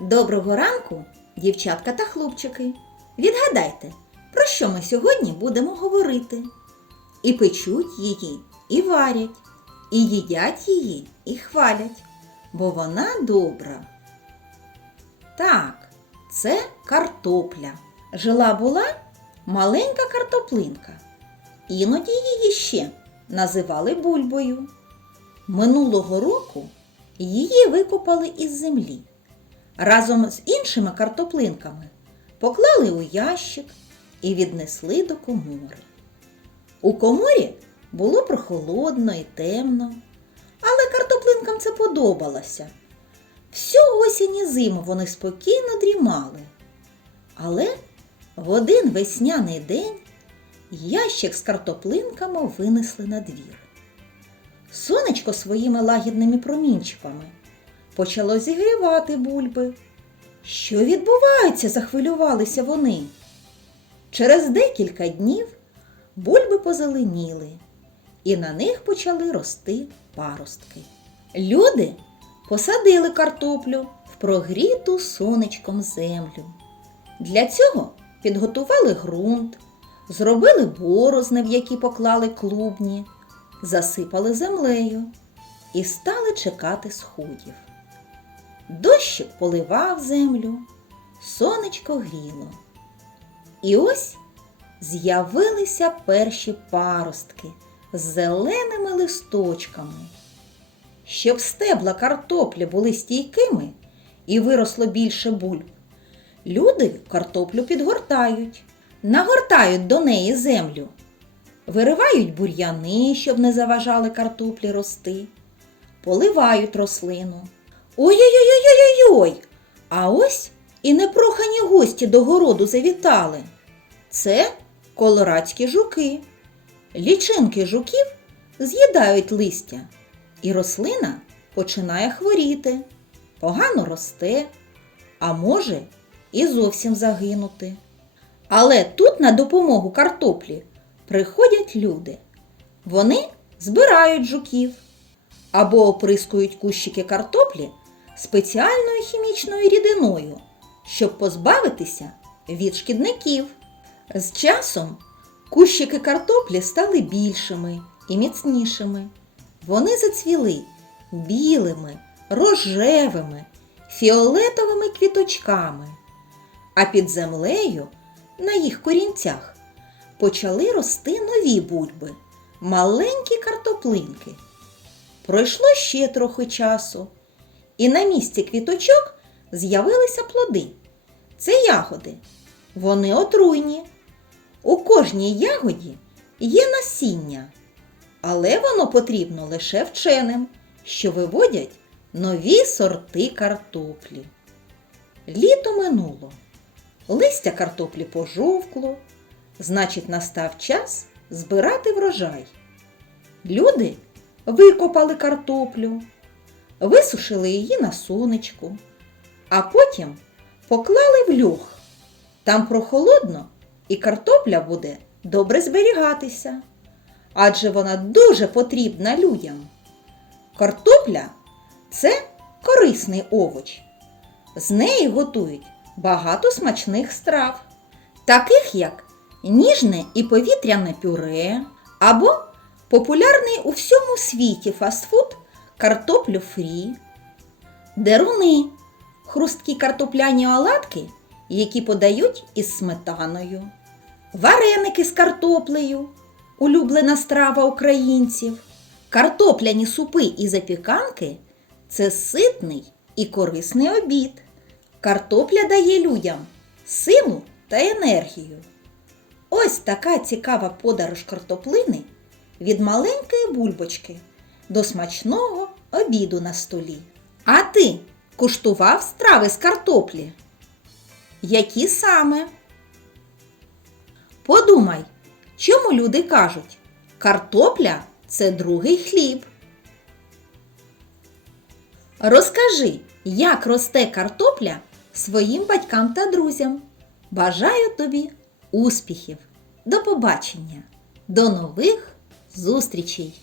Доброго ранку, дівчатка та хлопчики. Відгадайте, про що ми сьогодні будемо говорити? І печуть її, і варять, і їдять її, і хвалять, бо вона добра. Так, це картопля. Жила була маленька картоплинка. Іноді її ще називали бульбою. Минулого року її викопали із землі. Разом з іншими картоплинками поклали у ящик і віднесли до комори. У коморі було прохолодно і темно, але картоплинкам це подобалося. Всю осінь і зиму вони спокійно дрімали. Але в один весняний день ящик з картоплинками винесли на двір. Сонечко своїми лагідними промінчиками почало зігрівати бульби. Що відбувається? захвилювалися вони. Через декілька днів бульби позеленіли, і на них почали рости паростки. Люди посадили картоплю в прогріту сонечком землю. Для цього підготували ґрунт, зробили борозни, в які поклали клубні, засипали землею і стали чекати сходів. Дощик поливав землю, сонечко гріло. І ось з'явилися перші паростки з зеленими листочками. Щоб стебла картоплі були стійкими і виросло більше бульб, люди картоплю підгортають, нагортають до неї землю, виривають бур'яни, щоб не заважали картоплі рости, поливають рослину. Ой-ой-ой-ой-ой-ой! А ось і непрохані гості до городу завітали. Це колорадські жуки. Лічинки жуків з'їдають листя, і рослина починає хворіти, погано росте, а може і зовсім загинути. Але тут на допомогу картоплі приходять люди. Вони збирають жуків або оприскують кущики картоплі спеціальною хімічною рідиною, щоб позбавитися від шкідників. З часом кущики картоплі стали більшими і міцнішими. Вони зацвіли білими, рожевими, фіолетовими квіточками, а під землею на їх корінцях почали рости нові бульби, маленькі картоплинки. Пройшло ще трохи часу, і на місці квіточок з'явилися плоди. Це ягоди. Вони отруйні. У кожній ягоді є насіння, але воно потрібно лише вченим, що виводять нові сорти картоплі. Літо минуло, листя картоплі пожовкло, значить, настав час збирати врожай. Люди викопали картоплю, висушили її на сонечку, а потім поклали в льох. Там прохолодно і картопля буде добре зберігатися, адже вона дуже потрібна людям. Картопля це корисний овоч. З неї готують багато смачних страв, таких як ніжне і повітряне пюре або популярний у всьому світі фастфуд картоплю фрі, деруни, хрусткі картопляні оладки, які подають із сметаною, вареники з картоплею, улюблена страва українців, картопляні супи і запіканки це ситний і корисний обід. Картопля дає людям силу та енергію. Ось така цікава подорож картоплини від маленької бульбочки до смачного обіду на столі. А ти куштував страви з картоплі? Які саме? Подумай, чому люди кажуть, картопля це другий хліб. Розкажи, як росте картопля своїм батькам та друзям. Бажаю тобі успіхів! До побачення! До нових зустрічей!